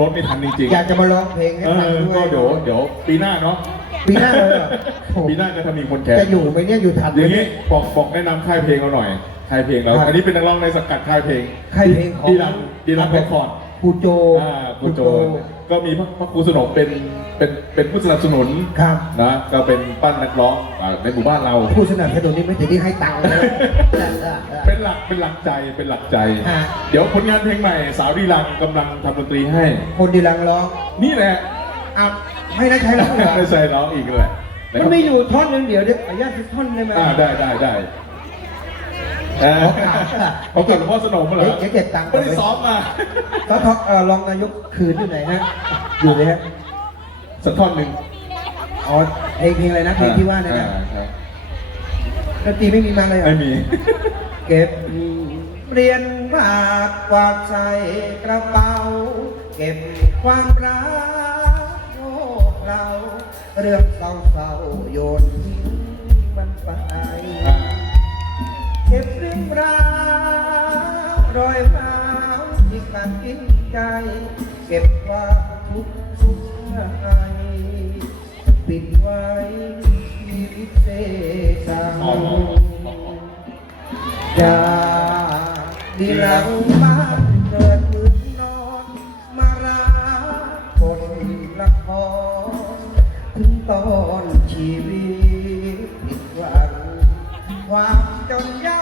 รถไม่ทันจริงอยากจะมาร้องเพลงๆให้เอฟังอด้วก็ยเดี๋ยวเดี๋ยวปีหน้าเนาะ ปีหน้าเลยเหรอโอ้ปีหน้าก็ถ้ามีคนแคสจะอยู่ไหมเนี่ยอยู่ทันไหมอย่างเนี่นี้ยบอกบอกแนะนำค่ายเพลงเราหน่อย ค่ายเพลงเรา ครับ อันนี้เป็นนักร้องในสังกัดค่ายเพลงค่ายเพลงของดีลันดีลันเรคคอร์ด ครูโจอ่าคุณโจก็มีพระพระครูสนมเป็นเป็นเป็นผู้สนับสนุนครับนะก็เป็นปั้นนักร้องอ่าในหมู่บ้านเราผู้สนับสนุนนี่ไม่ถึงที่ให้ตังค์เลยเป็นหลักเป็นหลักใจเป็นหลักใจ ฮะ เดี๋ยวผลงานเพลงใหม่ สาวดีลังกำลังทำดนตรีให้ คนดีลังร้องนี่แหละ อะให้นักใช้ร้องเหรอไม่ใช่ร้องอีกเลยนะมันครับไม่อยู่ท่อนนึงเดี๋ยวเดี๋ยวขออนุญาตสักท่อนได้ไหมอ่าได้ได้ได้ เออเขาเกิดหลวงพ่อสนมมาเหรอเดี๋ยวเก็บตังค์ไม่ได้ซ้อมมาเขาท็อปเอ่อรองนายกคืนอยู่ไหนฮะ อยู่เลยฮะ สักท่อนหนึ่งอ๋อเพลงเพลงอะไรนะเพลงที่ว่าเนี่ยนะอ่ครับดนตรีไม่มีมาเลยเหรอไม่มี เก็บเรียนมากกว่าใส่กระเป๋า เก็บความรักโง่เรา เรื่องเศร้าๆโยนทิ้งมันไปเก็บเรื่องรารอยร้าวที่กัดกินใจ เก็บความทุกข์สุขใจปิดไว้ชีวิตเสสังจากดีหลังบ้านเกิดพื้นนอน มารับบทละครถึงตอนชีวิตผิดหวังความจนย่ำยี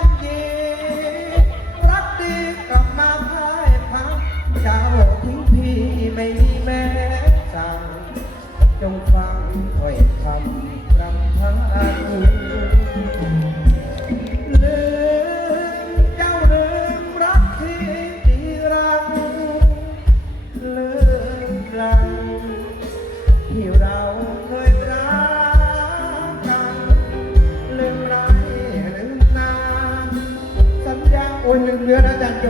ถ้อยคำรำพันลืมเจ้าลืมรักที่ดีรังลืมรังที่เราเคยรักกันลืมไรลืมนาสัญญาโอ้ยลืมเนื้อนะอาจันโจ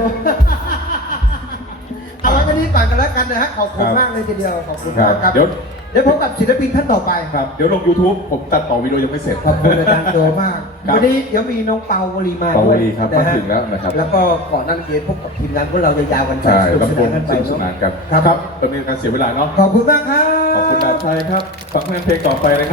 เอาไว้กันนี้ก่อนกันแล้วกันนะฮะขอบคุณมากเลยทีเดียวขอบคุณมากครับ เดี๋ยวเดี๋ยวพบกับศิลปินท่านต่อไปครับเดี๋ยวลง YouTube ผมตัดต่อวิดีโอยังไม่เสร็จ ขอบคุณอาจารย์โจมากครับวันนี้เดี๋ยวมีน้องเปาวลีมาเปาวด้วยลีครับนะฮะมาถึงแล้วนะครับ แล้วก็ก่อนหนั้นเกียรพบกับทีมงานพวกเรายาวๆกันไปใช่สนุกลำสโพนางนกันไปสนุกสนานกันครับครับดำเนินการเสียเวลาเนาะขอบคุณมากครับขอบคุณดาวชัยครับฟังเพลงต่อไปนะครับ